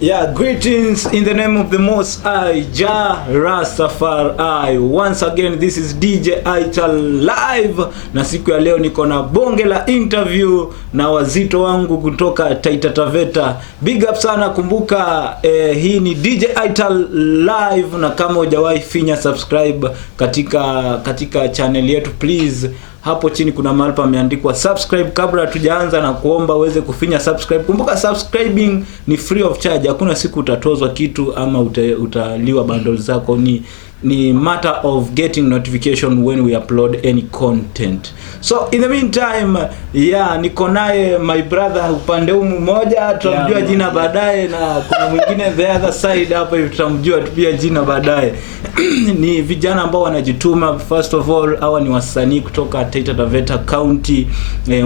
Yeah, greetings in the name of the Most High, Jah Rastafari. Once again, this is DJ Ital live, na siku ya leo niko na bonge la interview na wazito wangu kutoka Taita Taveta. Big up sana, kumbuka hii ni DJ Ital live, na kama hujawahi finya subscribe katika channel yetu, please hapo chini kuna mahali pameandikwa subscribe. Kabla tujaanza na kuomba uweze kufinya subscribe. Kumbuka subscribing ni free of charge. Hakuna siku utatozwa kitu ama utaliwa bundles zako. Ni matter of getting notification when we upload any content. So in the meantime, niko naye my brother upande huu mmoja, tutamjua jina baadaye, na kuna mwingine the other side hapa tutamjua pia jina baadaye. Ni vijana ambao wanajituma. First of all, hawa ni wasanii kutoka Taita Taveta County,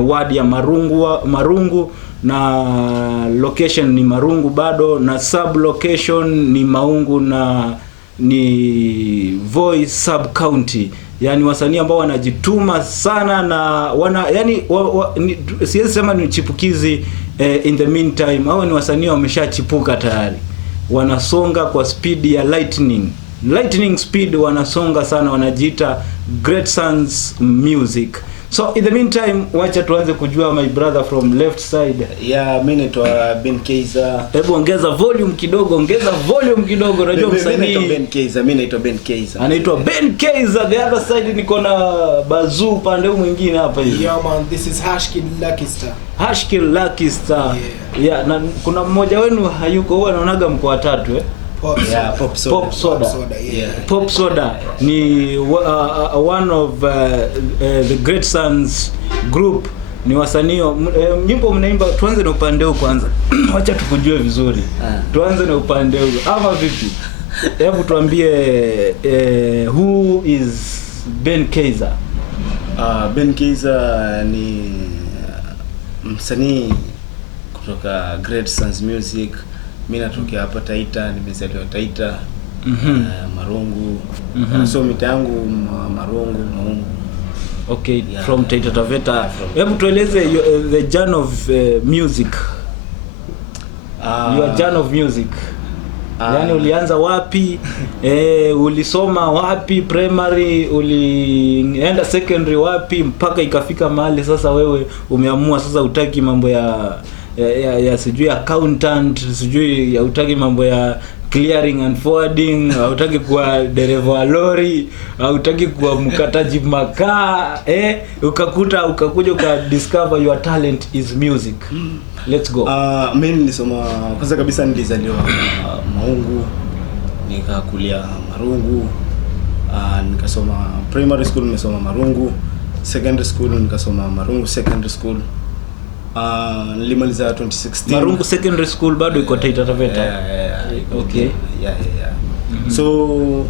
ward ya Marungu, na location ni Marungu bado, na sub location ni Maungu na ni Voi sub county. Yani wasanii ambao wanajituma sana na siwezi sema ni chipukizi. In the meantime, hao ni wasanii wameshachipuka tayari, wanasonga kwa speed ya lightning speed, wanasonga sana, wanajiita Great Sons Music. So in the meantime, wacha tuanze kujua my brother from left side. Mimi naitwa Ben Kaiser. Hebu ongeza volume kidogo, unajua msanii. Mimi naitwa Ben Kaiser. Anaitwa Ben Kaiser. The other side niko na Bazoo pande mwingine hapa hivi. Yeah man, this is Hashkid Lucky Star. Yeah, na kuna mmoja wenu hayuko, huwa anaonaga mko watatu Pop Soda ni one of the Great Sons group. Ni wasanii nyimbo mnaimba. Tuanze na upande huu kwanza. Acha tukujue vizuri. Tuanze na upande huu. Ama vipi? Hebu tuambie who is Ben Kaiser? Ben Kaiser ni msanii kutoka Great Sons Music. Mimi natokea hapa Taita, nimezaliwa Taita. Marungu. So mita yangu Marungu. Okay, from Taita Taveta. Hebu tueleze the journey of music. Your journey of music. Yani ulianza wapi? Ulisoma wapi primary? Ulienda secondary wapi mpaka ikafika mahali sasa wewe umeamua sasa utaki mambo ya sijui accountant, sijui ya utaki mambo ya clearing and forwarding, utaki kuwa dereva wa lori, utaki kuwa mkataji makaa, ukakuja discover your talent is music. Let's go. Mimi nilisoma, kwanza kabisa nilizaliwa Maungu, nikakulia Marungu, nikasoma primary school nimesoma Marungu, secondary school nikasoma Marungu secondary school. Nilimaliza 2016. Marungu secondary school bado iko Taita Taveta. Okay. So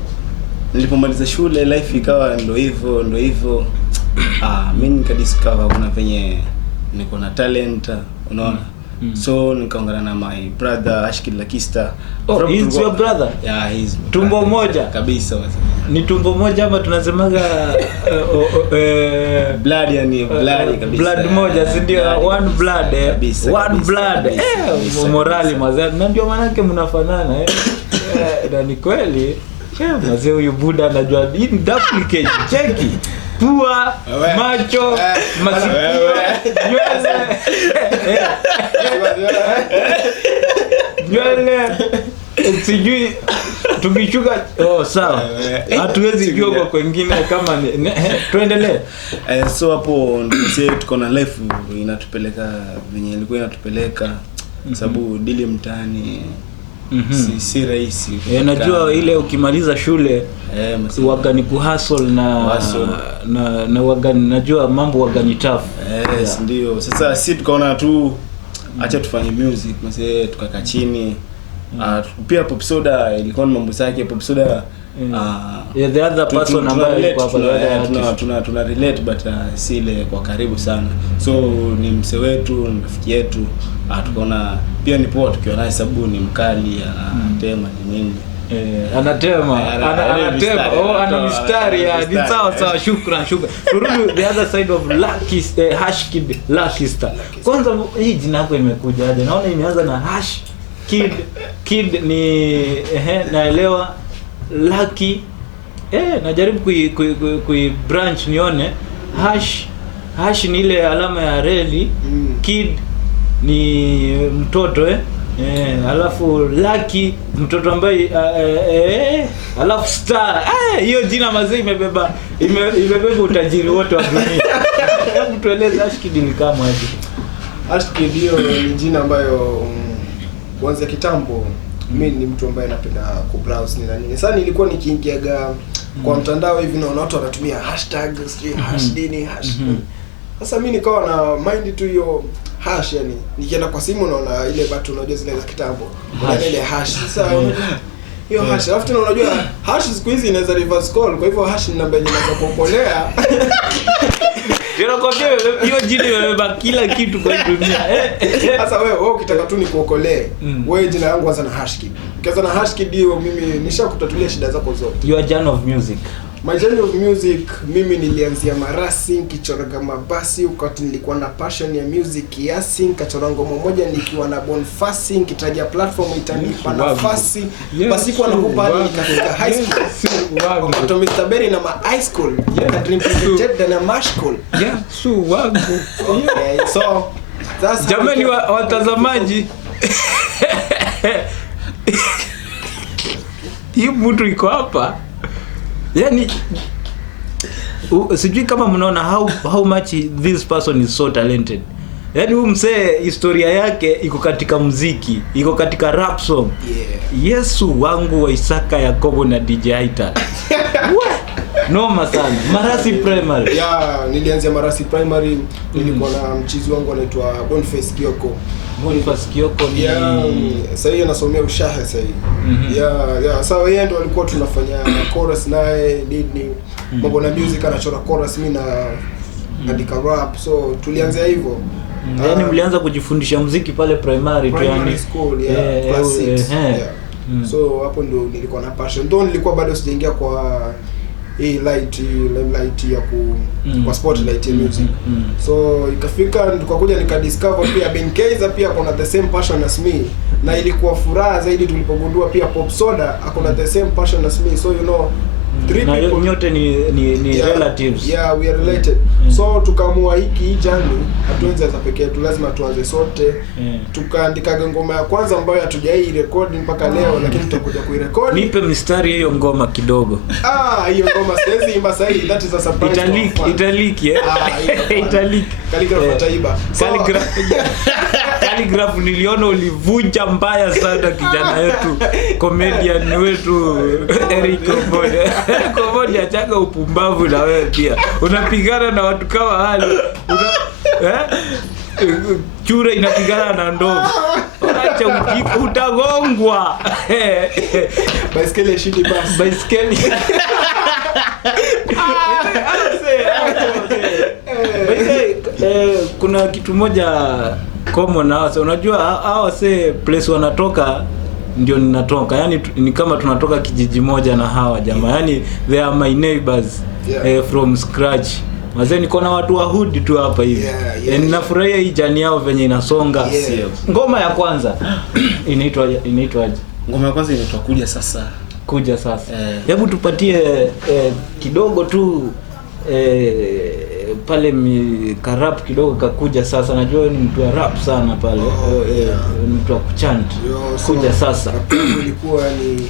nilipomaliza shule life ikawa ndo hivyo. Mimi nikadiscover kuna venye niko na talent, unaona. So nikaungana na my brother Hashkid Lucky Star. Oh, he's your brother? Yeah, he's tumbo moja kabisa. Ni tumbo moja ama tunasemaga blood, yani blood kabisa. Blood moja, si ndio? One blood, one blood. Morali mazee, na ndio maana yake mnafanana na ni kweli. Mazee huyu Buddha anajua hii duplicate. Cheki pua, macho, masikio, nywele. Sijui tukishuka sawa. Hatuwezi jua kwa kwingine kama tuendelee. So hapo ndio tuko na life inatupeleka venye ilikuwa inatupeleka, sababu dili mtaani si rahisi. Najua ile ukimaliza shule waga ni kuhustle na waga najua mambo waga ni tough. Ndio. Sasa si tukaona tu acha tufanye music, mse tukakaa chini. Pia Pop Soda ilikuwa mambo zake. Pop Soda the other person ambaye tuna relate but si ile kwa karibu sana. So ni mse wetu, rafiki yetu. Tukaona pia ni poa tukiwa naye sababu ni mkali, anatema ni nini. Anatema ana mistari ya ni sawa. Shukran. Turudi the other side of Lucky Hash Kid Lucky Star. Kwanza hii jina lako imekuja aje? Naona imeanza na Hash Kid ni naelewa. Lucky najaribu kui branch nione. Hash ni ile alama ya reli. Kid ni mtoto alafu Lucky mtoto ambaye alafu Star hiyo jina mazee imebeba utajiri wote wa dunia. Hebu tueleze Hash Kid ni kama aje? Hash Kid hiyo ni jina ambayo kwanza kitambo mimi ni mtu ambaye napenda kubrowse ni nini. Sasa nilikuwa nikiingiaga kwa mtandao hivi na watu wanatumia hashtag hash nini hash. Sasa mimi nikawa na mind tu hiyo hash, yani nikienda kwa simu naona ile button unajua zile za kitambo. Kuna ile hash. Sasa hiyo hash alafu tena unajua hash siku hizi inaweza reverse call, kwa hivyo hash ni namba yenye inaweza kuokolea. Jina kwa hiyo jina imebeba kila kitu kwa dunia. Sasa wewe ukitaka tu ni kuokolee, wewe jina langu anza na Hash Kid. Ukianza na Hash Kid hiyo mimi nishakutatulia shida zako zote. Your journey of music. My journey of music, mimi nilianzia marasi kichoraga mabasi, wakati nilikuwa na passion ya music kiasi, nikachora ngoma moja nikiwa na Bonfasi, nikitaja platform itanipa nafasi. Basi kwa nakupa hadi nikafika high school. Kwa Mr. Berry na ma high school, dream project na mash school. Wangu. Okay, so sasa jamani watazamaji, hii mtu iko hapa. Yani sijui kama mnaona how much this person is so talented. Yani huyu msee historia yake iko katika muziki, iko katika rap song. Yesu wangu wa Isaka Yakobo na DJ Aital. Noma sana. Marasi Primary. Nilianzia Marasi Primary, nilikuwa na mchizi wangu anaitwa Boniface Kioko. Boniface Kioko ni sasa hivi anasomea ushahe sasa hivi. Sasa yeye ndo alikuwa tunafanya chorus naye, Didney. Mambo na music anachora chorus, mimi na andika rap. So tulianza hivyo. Yaani mlianza kujifundisha muziki pale primary tu yani school class 6. So hapo ndo nilikuwa na passion. Ndio nilikuwa bado sijaingia kwa limelight ya kwa spotlight ya music. So ikafika nikakuja nikadiscover pia Ben Kaiser pia kuna the same passion as me, na ilikuwa furaha zaidi tulipogundua pia Pop Soda akona the same passion as me. So you know three people nyote ni relatives. We are related. So tukaamua hii journey hatuanze za pekee tu, lazima tuanze sote. Tukaandika ngoma ya kwanza ambayo hatujai record mpaka leo, lakini tutakuja kuirecord. Nipe mistari hiyo ngoma kidogo. Hiyo ngoma siwezi imba sasa hivi, that is a surprise. Italic Calligraph Taiba. Calligraph niliona ulivunja mbaya sana kijana wetu, comedian wetu Eric Komodi achaga upumbavu na wewe pia. Unapigana na watu kama hali. Chura inapigana na ndovu. Acha utagongwa. Baiskeli shidi basi. Baiskeli. Kuna kitu moja common na wase, unajua hao wase place wanatoka ndio ninatoka, yani ni kama tunatoka kijiji moja na hawa jamaa, yani they are my neighbors from scratch. Wazee niko na watu wa hood tu hapa hivi. Ninafurahia hii jani yao venye inasonga. Ngoma ya kwanza inaitwaje? Ngoma ya kwanza inaitwa Kuja Sasa. Hebu tupatie kidogo tu pale karap kidogo kakuja sasa. Najua ni mtu wa rap sana pale. Mtu wa kuchant. Kuja Sasa. Ilikuwa ni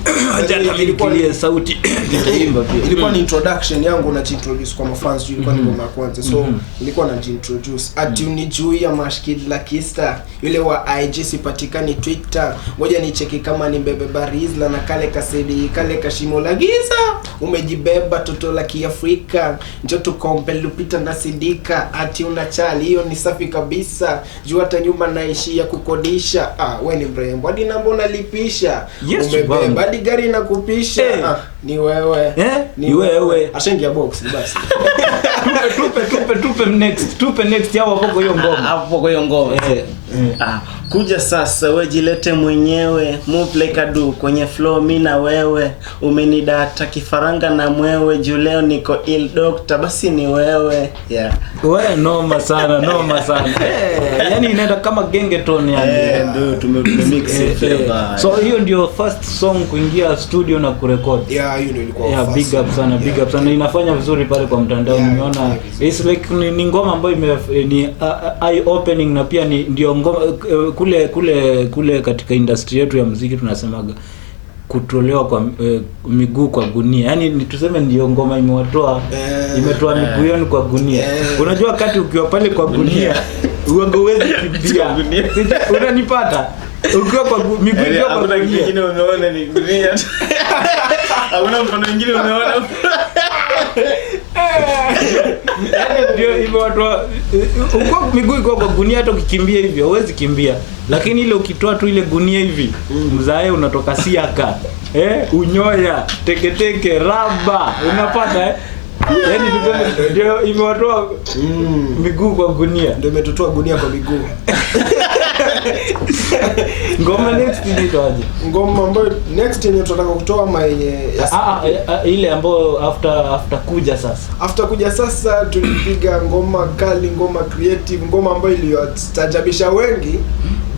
ilikuwa sauti nitaimba pia. Ilikuwa ni introduction yangu na introduce kwa mafans, ilikuwa ni ngoma ya kwanza. So nilikuwa na introduce ati unijui ya Hash Kid Lucky Star, yule wa IG sipatikani Twitter, ngoja nicheki kama ni mbebe barizla na kale kasedi kale kashimo la giza, umejibeba toto la Kiafrika, njoo tukombe Lupita na Sidika, ati unachali hiyo ni safi kabisa, juu hata nyumba naishi ya kukodisha. Wewe ni mrembo hadi na mbona lipisha, umebeba hadi gari na kupisha. Ni wewe ni wewe ashengia box basi. Tupe next hapo hiyo ngoma. Hapo kwa hiyo ngoma. Kuja sasa we jilete mwenyewe, move like a do kwenye flow mimi na wewe, umenidata kifaranga na mwewe, juu leo niko ill doctor, basi ni wewe. Yeah. Wewe noma sana. Yani inaenda kama gengeton yani. Ndio tumemix flavor. So hiyo ndio first song kuingia studio na kurecord. Yeah, hiyo ndio ilikuwa first. Big up sana. Inafanya vizuri pale kwa mtandao. Nimeona it's like ni ngoma ambayo ni eye opening, na pia ni ndio ngoma kule katika industry yetu ya muziki tunasemaga kutolewa kwa miguu kwa gunia. Yaani ni tuseme ndio ngoma imetoa miguu yenu kwa gunia. Unajua wakati ukiwa pale kwa gunia huwezi kimbia. Unanipata? Ukiwa kwa miguu yako kwa gunia. Kingine umeona ni gunia. Hakuna mfano mwingine umeona. Ndio hivyo watu uko miguu iko kwa gunia, hata ukikimbia hivyo huwezi kimbia, lakini ile ukitoa tu ile gunia hivi mzae unatoka siaka unyoya teketeke raba unapata yani ndio imewatoa miguu kwa gunia, ndio imetotoa gunia kwa miguu. Ngoma next ni toaje? Ngoma ambayo next yenye tunataka kutoa ama yenye ile ambayo after kuja sasa. After kuja sasa tulipiga ngoma kali, ngoma creative, ngoma ambayo iliyostaajabisha wengi.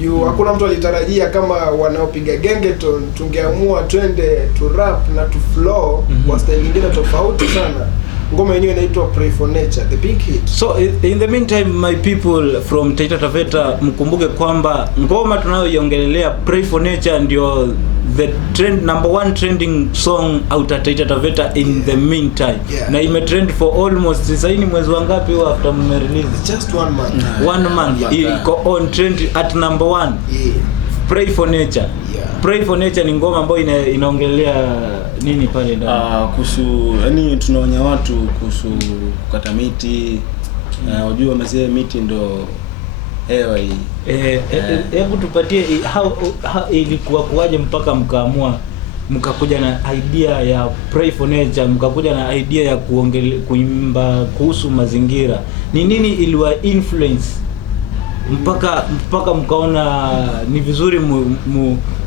Juu hakuna mtu alitarajia kama wanaopiga gengeton tungeamua twende to rap na to flow kwa style nyingine tofauti sana. Ngoma yenyewe inaitwa Pray for Nature, the big hit. So in the meantime my people from Taita Taveta, mkumbuke kwamba ngoma tunayoiongelelea Pray for Nature ndio the number 1 trending song out at Taita Taveta in the meantime. Na imetrend for almost sasa ni mwezi wangapi after release? Just 1 month. 1 month iko on trend at number 1. Pray for Nature. Pray for Nature ni ngoma ambayo inaongelea nini pale ndani? Kuhusu yani tunaonya watu kuhusu kukata miti. Unajua mzee miti ndo hewa hii. Hebu tupatie how ilikuwa kuaje mpaka mkaamua mkakuja na idea ya Pray for Nature, mkakuja na idea ya kuimba kuhusu mazingira. Ni nini iliwa influence mpaka mkaona ni vizuri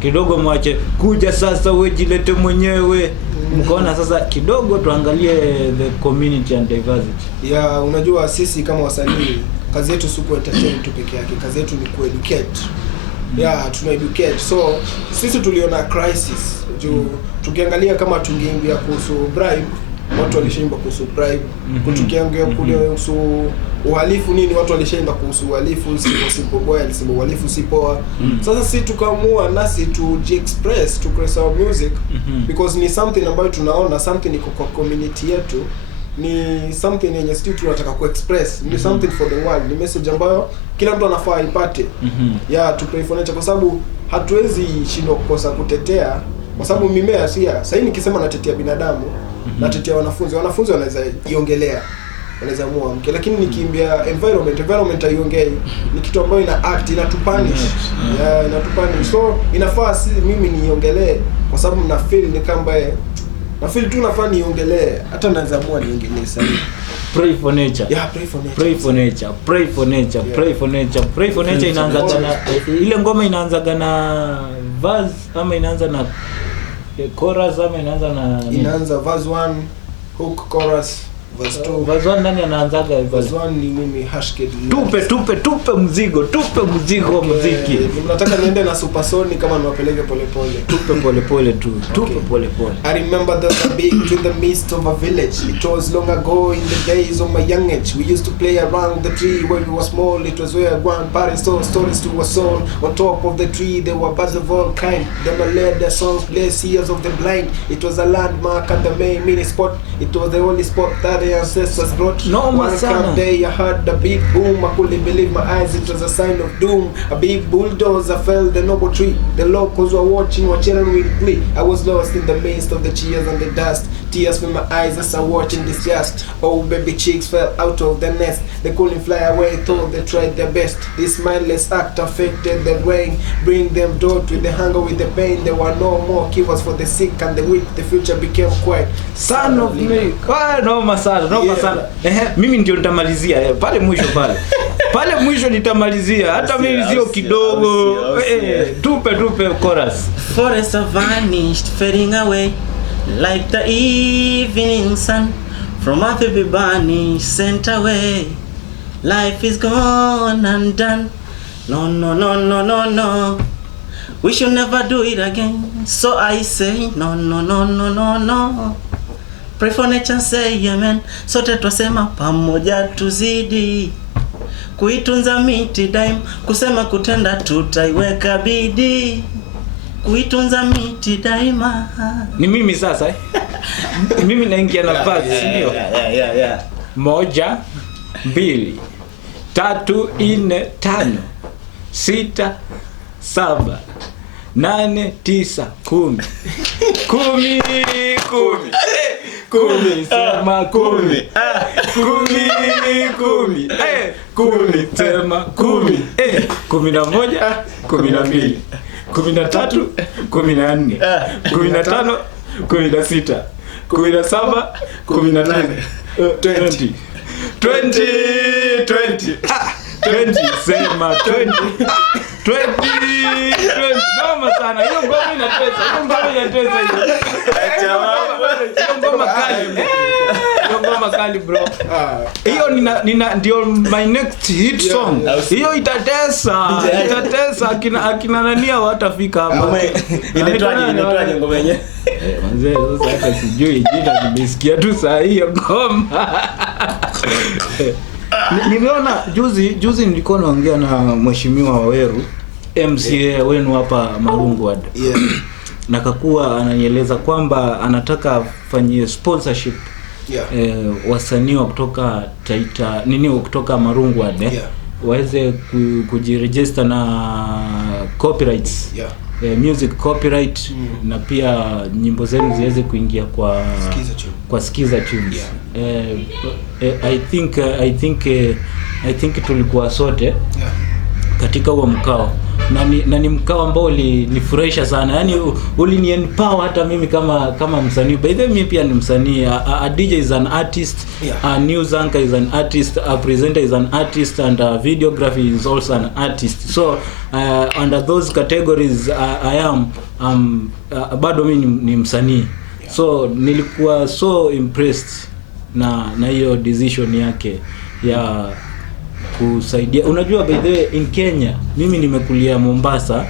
kidogo mwache kuja sasa wewe jilete mwenyewe, mkaona sasa kidogo tuangalie the community and diversity? Unajua sisi kama wasanii kazi yetu si ku-entertain tu peke yake, kazi yetu ni ku-educate. Tuna educate. So sisi tuliona crisis juu tukiangalia kama tungeimbia kuhusu bribe, watu walishaimba kuhusu bribe. Tukiangalia kule kuhusu uhalifu nini, watu walishaimba kuhusu uhalifu, simple boy alisema uhalifu si poa. Sasa sisi tukaamua nasi express to create our music because ni something ambayo tunaona something iko kwa community yetu, ni something yenye sisi tunataka ku-express, ni something for the world, ni message ambayo kila mtu anafaa ipate. To Pray for Nature kwa sababu hatuwezi shindwa kukosa kutetea, kwa sababu mimea sasa hivi nikisema natetea binadamu, natetea wanafunzi wanaweza iongelea, wanaweza muamke, lakini nikiimbia environment haiongei, ni kitu ambayo ina act, inatupunish. Inatupunish. So inafaa mimi niongelee kwa sababu na feel ni kama na feel tu nafaa niongelee, hata naweza niongelee sana. Pray for Nature. Pray for Nature. Pray for Nature. Pray for Nature. Pray for Nature. Pray for Nature inaanza na ile ngoma inaanza na verse ama inaanza na chorus ama inaanza verse 1, hook, chorus, verse 2. Verse 1 nani anaanzaga? Verse 1 ni mimi Hashkid. Tupe mzigo wa muziki. Nataka niende na Supersonic kama niwapeleke polepole. Tupe polepole tu. Tupe polepole. I remember the big in the midst of a village. It was long ago in the days of my young age. We used to play around the tree when we were small. It was where grandparents told stories to us all. On top of the tree there were birds of all kind. Them led their songs, bless ears of the blind. It was a landmark and the main mini spot. It was the only spot that the ancestors brought. One calm day I heard a big boom. I couldn't believe my eyes, it was a sign of doom. A big bulldozer felled the noble tree. The locals were watching, were cheering with glee. I was lost in the midst of the cheers and the dust. Tears from my eyes as I watched in disgust. Oh, baby chicks fell out of the nest. They couldn't fly away, thought they tried their best. This mindless act affected the rain. Bring them drought with the hunger, with the pain. There were no more cures for the sick and the weak. The future became quiet. Son of me. Noma sana. sana. Mimi ndio nitamalizia pale mwisho pale. Pale mwisho nitamalizia. Hata mimi sio kidogo. Tupe chorus. Forests are vanished, fading away like the evening sun. From earth will be banished, sent away. Life is gone and done. No. We should never do it again. So I say no. Pray for nature, say amen. Sote twasema pamoja tuzidi kuitunza miti daim, kusema kutenda tutaiweka bidii kuitunza miti daima. Ni mimi sasa mimi naingia na bag, ndio. Yeah. 1 2 3 4 5 6 7 8 9 10 sema 10 sema 10 11 12 13 14 15 16 17 18 20 sema 20 noma sana hiyo ngoma inatesa hiyo ngoma kali bro. Hiyo ndio my next hit song. Hiyo itatesa akina nania watafika hapa. Inaitwaje ngoma yenyewe? Manze sasa hata sijui jina, nimesikia tu saa hiyo ngoma. Nimeona juzi nilikuwa naongea na mheshimiwa Waweru, MCA wenu hapa Marungu Ward. Nakakuwa ananieleza kwamba anataka afanyie sponsorship wasanii wa kutoka Taita kutoka Marungu Ward waweze kujiregister na copyrights. Music copyright na pia nyimbo zenu ziweze kuingia kwa Skiza Tunes. I think tulikuwa sote katika huo mkao na ni mkao ambao ulinifurahisha sana. Yaani uliniempower hata mimi kama msanii. By the way mimi pia ni msanii. A DJ is an artist, a news anchor is an artist, a presenter is an artist, and a videography is also an artist. So under those categories I am bado mimi ni msanii. So nilikuwa so impressed na hiyo decision yake ya kusaidia. Unajua by the way in Kenya mimi nimekulia Mombasa.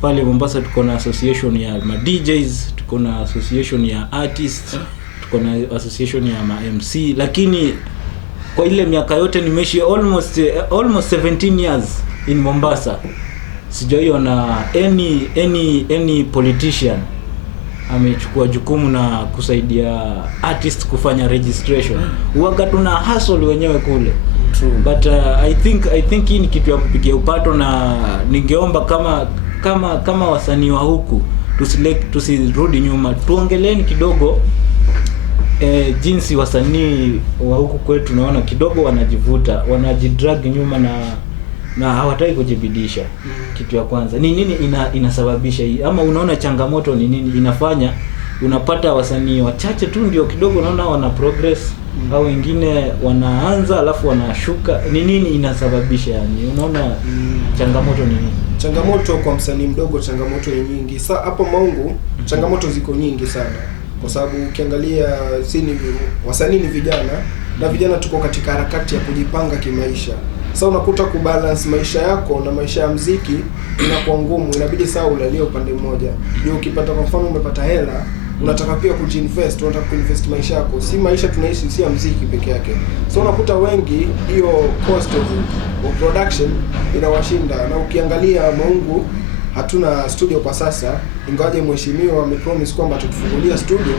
Pale Mombasa tuko na association ya ma DJs, tuko na association ya artists, tuko na association ya ma MC, lakini kwa ile miaka yote nimeishi almost 17 years in Mombasa. Sijaiona any politician amechukua jukumu na kusaidia artist kufanya registration. Huaga tuna hustle wenyewe kule. True. But I think hii ni kitu ya kupigia upato, na ningeomba kama wasanii wa huku tusirudi nyuma, tuongeleni kidogo jinsi wasanii wa huku kwetu naona kidogo wanajivuta, wanajidrag nyuma na hawataki kujibidisha. Kitu ya kwanza ni nini inasababisha hii, ama unaona changamoto ni nini inafanya unapata wasanii wachache tu ndio kidogo unaona wana progress au wengine wanaanza alafu wanashuka? Ni nini inasababisha yani? Unaona changamoto ni nini? Changamoto kwa msanii mdogo, changamoto ni nyingi. Sasa hapo Maungu changamoto ziko nyingi sana, kwa sababu ukiangalia wasanii ni vijana, na vijana tuko katika harakati ya kujipanga kimaisha. Sasa unakuta kubalance maisha yako na maisha ya muziki inakuwa ngumu, inabidi saa ulalie upande mmoja. Ndio ukipata kwa mfano umepata hela, unataka pia kuinvest, unataka kuinvest maisha yako. Si maisha tunaishi si ya muziki peke yake. So unakuta wengi hiyo cost of production inawashinda. Na ukiangalia Maungu hatuna studio kwa sasa, ingawaje mheshimiwa amepromise kwamba atatufungulia studio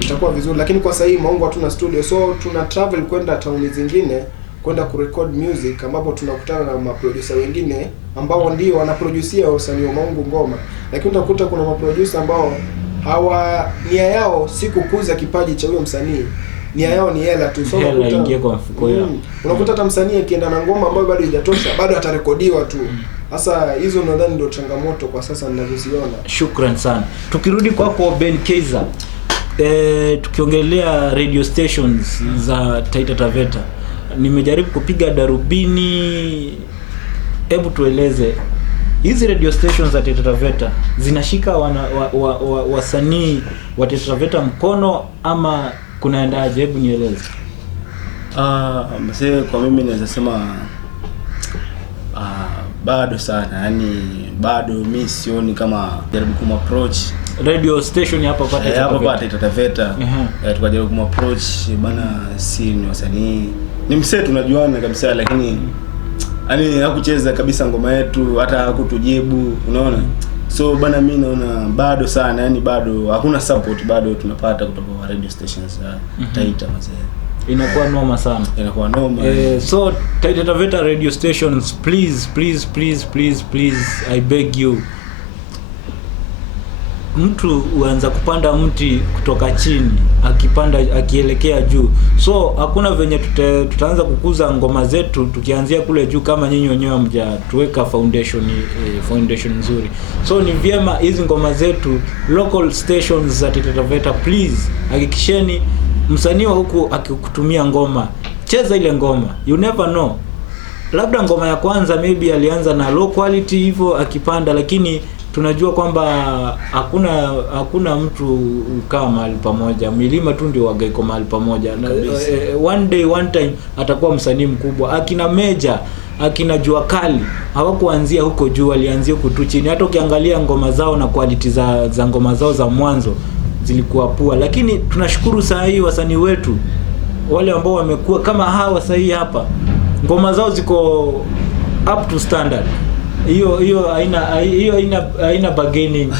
itakuwa vizuri, lakini kwa sasa hii Maungu hatuna studio. So tuna travel kwenda town zingine kwenda kurecord music, ambapo tunakutana na maproducer wengine ambao ndio wanaproducia wasanii wa Maungu ngoma. Lakini utakuta kuna maproducer ambao nia yao si kukuza kipaji cha huyo msanii, nia yao ni hela tu. So hela ingie kwa mfuko yao. Unakuta hata msanii akienda na ngoma ambayo bado haijatosha, bado atarekodiwa tu. Sasa hizo nadhani ndio changamoto kwa sasa ninazoziona. Shukran sana. Tukirudi kwako Ben Kaiser, tukiongelea radio stations za Taita Taveta, nimejaribu kupiga darubini. Hebu tueleze hizi radio stations za Taita Taveta zinashika wasanii wa Taita Taveta mkono ama kunaendaje? Hebu nieleze. Mzee, kwa mimi naweza sema bado sana, yani bado mimi sioni kama jaribu kumapproach radio station hapa Taita Taveta. Tukajaribu kumapproach bana, si ni wasanii, ni msee tunajuana kabisa, lakini yani hakucheza kabisa ngoma yetu, hata hakutujibu, unaona. So bana, mimi naona bado sana, yani bado hakuna support bado tunapata kutoka kwa radio stations za Taita mzee. Inakuwa noma sana. Inakuwa noma. So Taita Taveta radio stations, please I beg you, mtu uanza kupanda mti kutoka chini akielekea juu. So hakuna venye tutaanza kukuza ngoma zetu tukianzia kule juu kama nyinyi wenyewe mjatuweka foundation nzuri. So ni vyema hizi ngoma zetu local stations za Taita Taveta, please hakikisheni msanii wa huku akikutumia ngoma, cheza ile ngoma. You never know, labda ngoma ya kwanza maybe alianza na low quality hivyo akipanda, lakini tunajua kwamba hakuna mtu ukaa mahali pamoja, milima tu ndio wagaiko mahali pamoja. One time atakuwa msanii mkubwa. Akina Meja, akina Jua Kali hawakuanzia huko juu, walianzia huko tu chini. Hata ukiangalia ngoma zao na quality za ngoma zao za mwanzo zilikuwa pua, lakini tunashukuru saa hii wasanii wetu wale ambao wamekuwa kama hawa saa hii hapa, ngoma zao ziko up to standard. Hiyo haina bargaining.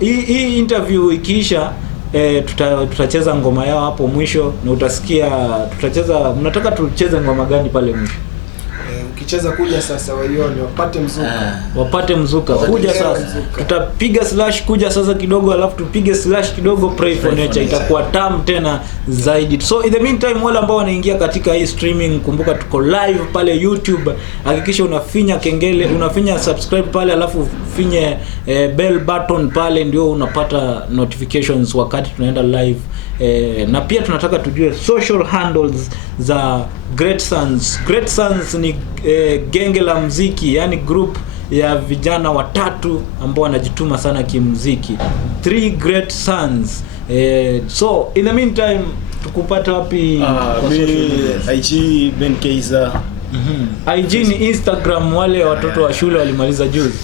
Hii interview ikiisha tutacheza ngoma yao hapo mwisho, na utasikia tutacheza. Mnataka tucheze ngoma gani pale mwisho? Ukicheza kuja sasa waione wapate mzuka kuja sasa. Tutapiga slash kuja sasa kidogo, alafu tupige slash kidogo pray for nature, itakuwa tamu tena zaidi. So in the meantime, wale ambao wanaingia katika hii streaming, kumbuka tuko live pale YouTube. Hakikisha unafinya kengele, unafinya subscribe pale, alafu finye bell button pale, ndio unapata notifications wakati tunaenda live. Na pia tunataka tujue social handles za Great Sons. Great Sons ni genge la muziki, yani group ya vijana watatu ambao wanajituma sana kimuziki. 3 Great Sons. So in the meantime, tukupata wapi? IG Ben Kaiser. IG ni Instagram, wale watoto wa shule walimaliza juzi.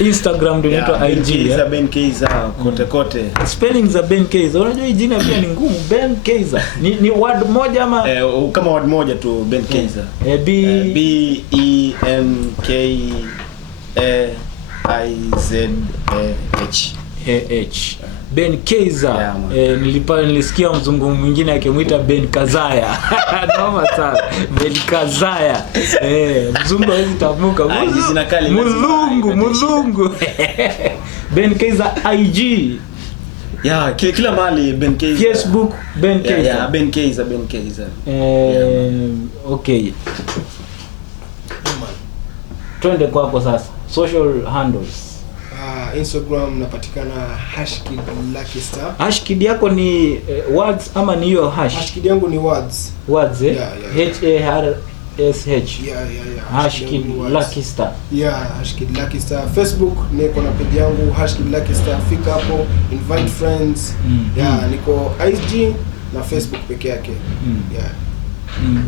Instagram ndio inaitwa IG Ben Kaiser kote. Spelling za Ben Kaiser, unajua jina pia ni ngumu. Ben Kaiser ni word moja ama kama word moja tu, Ben Kaiser. B E N K A I Z A H. Ben Kaiser. Nilisikia mzungu mwingine akimuita Ben Kazaya. Noma sana. Ben Kazaya. Mzungu hawezi tamuka. Mzungu. Ben Kaiser IG. Kila mahali Ben Kaiser. Facebook Ben Kaiser. Ben Kaiser. Okay. Twende kwako sasa. Social handles. Instagram napatikana #KidLuckyStar. Hashkid yako ni words ama ni hiyo hash? Hashkid yangu ni words. Words HARSH. #KidLuckyStar. #KidLuckyStar. Facebook niko na page yangu #KidLuckyStar. Fika hapo, invite friends. Niko IG na Facebook peke yake.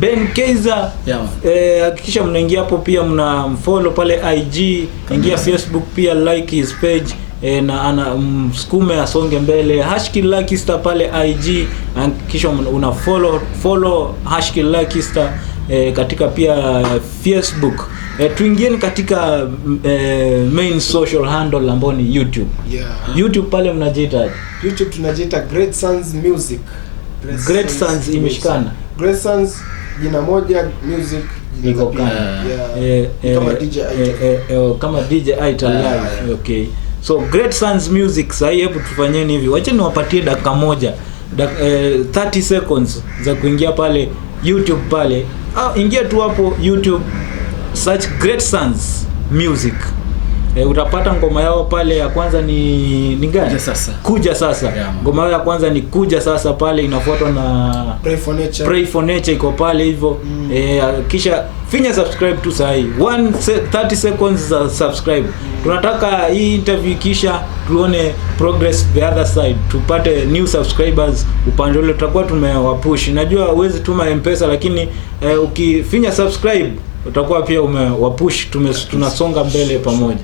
Ben Kaiser. Hakikisha mnaingia hapo, pia mnamfollow pale IG, ingia Facebook pia, like his page na ana msukume asonge mbele. #KidLuckyStar pale IG, hakikisha una follow #KidLuckyStar katika pia Facebook. Tuingieni katika main social handle ambao ni YouTube. YouTube pale mnajiita? YouTube tunajiita Great Sons Music. Great Sons imeshikana. Great Sons jina moja, music iko kama kama DJ Aital live. Okay. So Great Sons Music, sasa hebu tufanyeni hivi. Wacha niwapatie dakika moja. 30 seconds za kuingia pale YouTube pale. Ingia tu hapo YouTube, search Great Sons Music. Utapata ngoma yao pale ya kwanza ni gani? Kuja sasa. Ngoma yao ya kwanza ni Kuja Sasa, pale inafuatwa na Pray for Nature iko pale hivyo. Kisha finya subscribe tu sahi. 30 seconds za subscribe. Tunataka hii interview kisha tuone progress the other side, tupate new subscribers upande ule, tutakuwa tumewapush. Najua huwezi tuma M-Pesa, lakini ukifinya subscribe utakuwa pia umewapush, tunasonga mbele pamoja.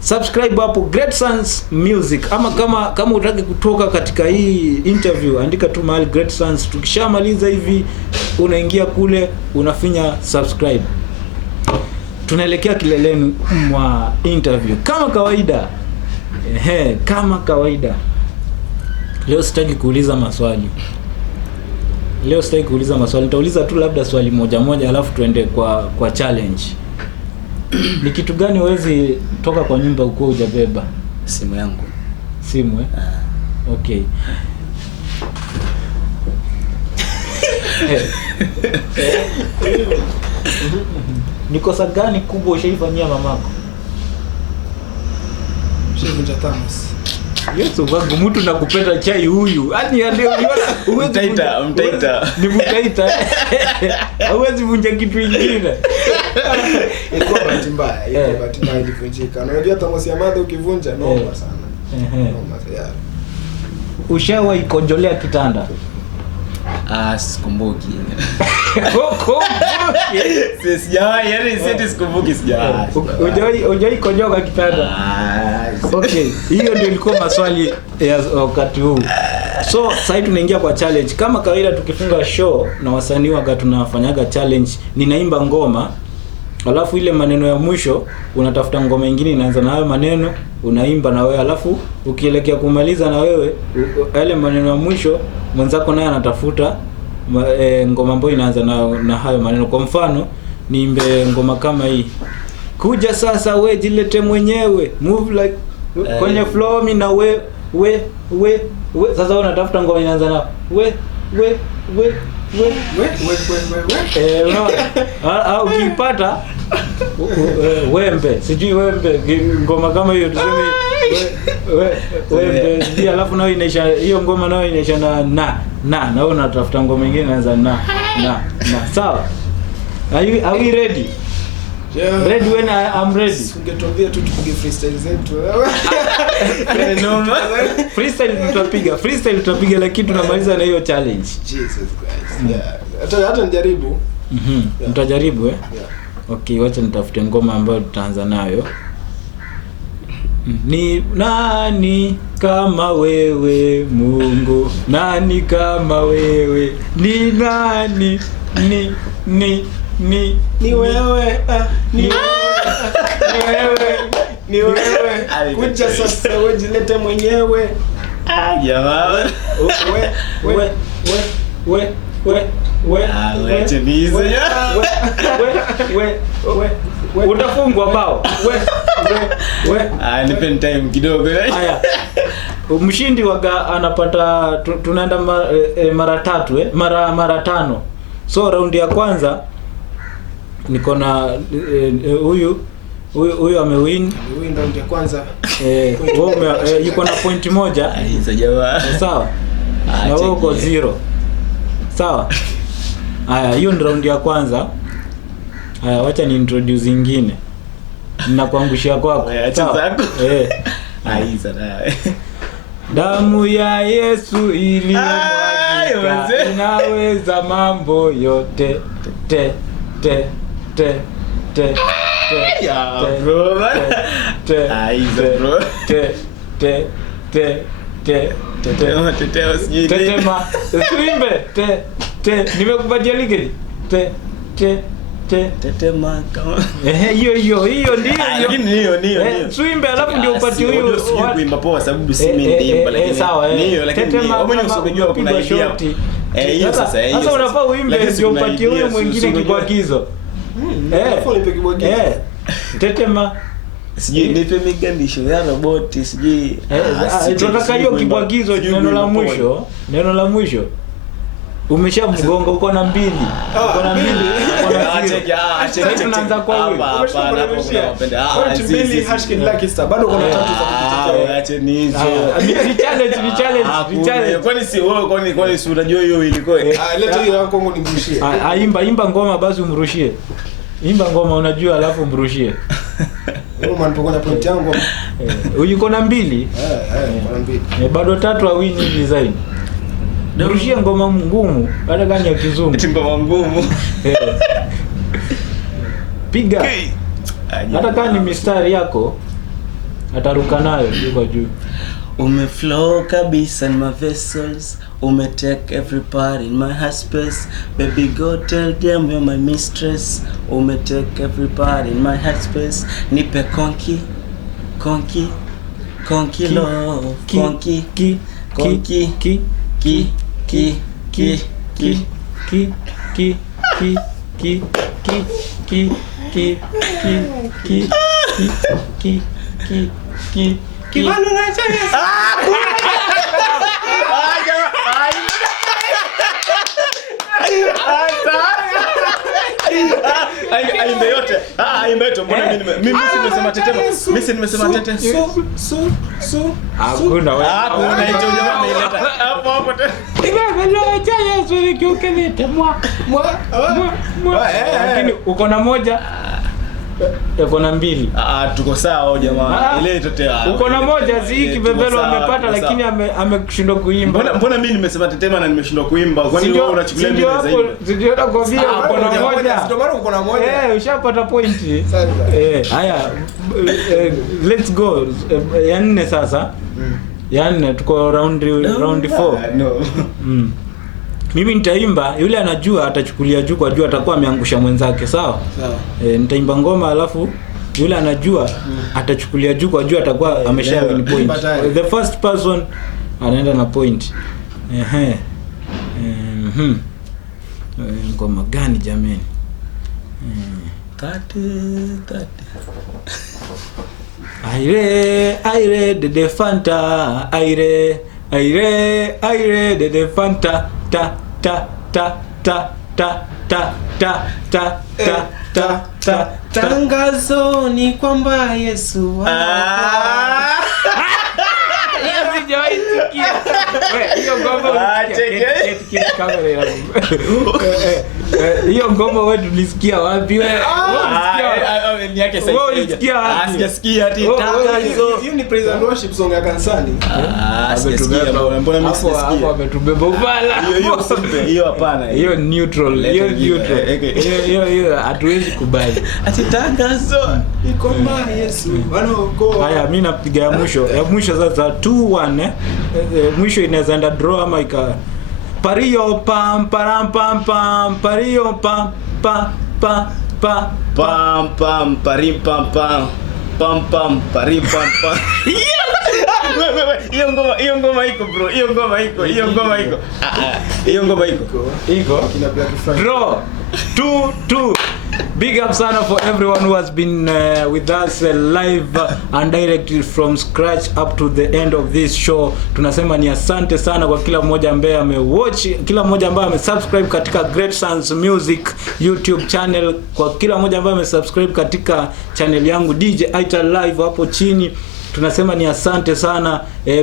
Subscribe hapo Great Sons Music, ama kama utaki kutoka katika hii interview, andika tu mahali Great Sons. Tukishamaliza hivi unaingia kule unafinya subscribe. Tunaelekea kileleni mwa interview kama kawaida. Kama kawaida. Leo sitaki kuuliza maswali. Nitauliza tu labda swali moja alafu tuende kwa challenge. Ni kitu gani huwezi toka kwa nyumba uko hujabeba? Simu yangu. Simu Okay. Ni kosa gani kubwa ushaifanyia mamako? Ushavunja thermos. Yesu wangu, mtu nakupenda chai huyu. Yaani ndio mtaita. Ni mtaita. Hauwezi vunja kitu kingine. Ilikuwa bahati mbaya. Ilivunjika. Unajua thermos ya madha ukivunja noma sana. Noma sana. Ushawahi kujolea kitanda? Sikumbuki. Sijawahi, yani sikumbuki. Hujawahi kojoka kitanda? Okay, hiyo ndio ilikuwa maswali ya wakati huu. So sasa tunaingia kwa challenge. Kama kawaida tukifunga show na wasanii waga tunafanyaga challenge, ninaimba ngoma, alafu ile maneno ya mwisho unatafuta ngoma nyingine inaanza na hayo maneno, unaimba na wewe, alafu ukielekea kumaliza na wewe yale maneno ya mwisho mwenzako naye anatafuta ngoma ambayo inaanza na hayo maneno. Kwa mfano niimbe ngoma kama hii, Kuja Sasa we jilete mwenyewe, move like kwenye flow mimi na we. Sasa unatafuta ngoma inaanza na we. Au ukipata wembe, sijui wembe, ngoma kama hiyo tuseme wembe, ndio, alafu nao inaisha hiyo ngoma, nao inaisha na wewe unatafuta ngoma nyingine inaanza na. Sawa? Are we ready? Yeah. Ready when I'm ready. Ungetuambia tu tupige freestyle zetu. Freestyle tutapiga lakini tunamaliza na hiyo challenge. Jesus Christ. Yeah. Hata nijaribu. Mtajaribu Yeah. Okay, wacha nitafute ngoma ambayo tutaanza nayo. Ni nani kama wewe Mungu? Nani kama wewe? Ni nani? Ni wewe. Ni wewe. Kuja sasa wewe jilete mwenyewe. Jamaa. Utafungwa bao. Nipe time kidogo. Haya. Mshindi waga anapata tunaenda mara tatu mara tano. So raundi ya kwanza niko na huyu amewin. Huyu raundi ya kwanza. Yuko na point moja. Hizo jamaa. Sawa? Na wewe uko 0. Sawa? Haya, hiyo ni raundi ya kwanza. Haya, wacha ni introduce nyingine. Ninakuangushia kwako. Acha zako. Aiza nawe. Damu ya Yesu iliyomwagika inaweza mambo yote. Ya bro. Aiza bro. Tetema sijui. Tetema. Usiimbe. Nimekupatia ligeni. Tetema kama. Hiyo ndio. Lakini hiyo. Swimbe alafu ndio upatie huyo. Sio kuimba poa sababu si mimi ndiimba, lakini hiyo lakini wewe unasogejua kuna idea. Hiyo sasa hiyo. Sasa unafaa uimbe ndio upatie huyo mwingine kibwagizo. Alafu nipe kibwagizo. Tetema. Sijui nipe migandisho ya roboti sijui. Tunataka hiyo kibwagizo, neno la mwisho. Umeshamgonga uko na 2. Uko na 2. Acha tunaanza kwa wewe. Hapana, Point 2 Hashkid Lucky Star. Bado kuna 3 za kujitetea. acha ni hizo. Ni challenge. Kwani si wewe kwani si unajua hiyo ilikuwa? Leta hiyo yako ngo nimrushie. Imba ngoma basi umrushie. Imba ngoma unajua alafu umrushie. Wewe mnapokuwa na point yangu. Uko na 2. Kuna 2. Bado 3 awini design. Mrushie ngoma ngumu, hata gani ya kizungu. Ngoma ngumu. Piga. Hata kama ni mistari yako ataruka nayo yuko juu. Umeflow kabisa in my vessels, take every part in my heart space. Baby go tell them you're my mistress. Take every part in my heart space. Nipe konki love, konki Kibano na chanya. Aimbe yote. Aimbe yote. Mbona mimi nimesema tetema. Mimi nimesema tete. So. Hakuna wewe. Hakuna hicho jamaa ameleta. Hapo tena. Kibano chanya sio kiukelete mwa. Lakini uko na 1. Uko na 2. Tuko sawa jamaa. Ile itetea. Uko na 1 ziki bebelo amepata lakini ameshindwa kuimba. Mbona mimi nimesema tetema na nimeshindwa kuimba? Kwani wewe unachukulia mimi zaidi? Ndio kwa vile uko na 1. Ndio maana uko na 1. Ushapata point. Haya. Let's go. Ya 4 sasa. Ya 4 tuko round 4. No. Mimi nitaimba, yule anajua atachukulia juu kwa juu, atakuwa ameangusha mwenzake, sawa? Nitaimba ngoma alafu yule anajua atachukulia juu kwa juu, atakuwa amesha win point. The first person anaenda na point. Ngoma gani jameni? 30. Aire de Fanta, aire de Fanta, ta. Tangazo ni kwamba Yesu hiyo ngoma wewe tulisikia wapi wewe? Ni yake sasa. Ulisikia wapi? Sijasikia ati tangazo. Hiyo ni praise and worship song ya kanisani. Sijasikia. Mbona mimi sijasikia? Hapo ametubeba ubala. Hiyo simple. Hiyo hapana. Hiyo neutral. Hiyo hatuwezi kubali. Ati tangazo Ni kwamba Yesu anaokoa. Haya, mimi napiga ya mwisho. Ya mwisho sasa 2-1 mwisho inaweza enda draw ama pario pam param pam pam pario pam pa pam parim pam parim pam. Hiyo ngoma iko bro. Hiyo ngoma iko. Kina Black Friday. Draw 2-2. Big up sana for everyone who has been with us live and directly from scratch up to the end of this show. Tunasema ni asante sana kwa kila mmoja ambaye amewatch, kila mmoja ambaye amesubscribe katika Great Sons Music YouTube channel, kwa kila mmoja ambaye amesubscribe katika channel yangu DJ Aital Live hapo chini. Tunasema ni asante sana.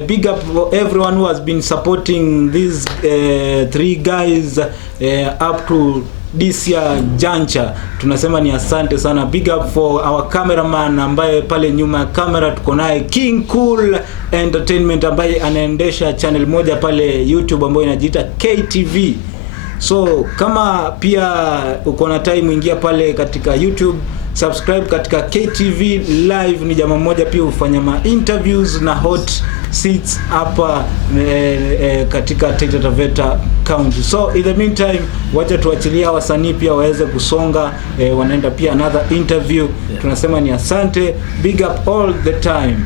Big up for everyone who has been supporting these 3 guys up to this year juncture. Tunasema ni asante sana. Big up for our cameraman ambaye pale nyuma ya kamera tuko naye King Cool Entertainment ambaye anaendesha channel moja pale YouTube ambayo inajiita KTV. So kama pia uko na time, ingia pale katika YouTube, subscribe katika KTV Live. Ni jamaa mmoja pia ufanya ma interviews na hot seats hapa katika Taita Taveta County. So in the meantime, wacha tuachilia wasanii pia waweze kusonga, wanaenda pia another interview. Tunasema ni asante. Big up all the time.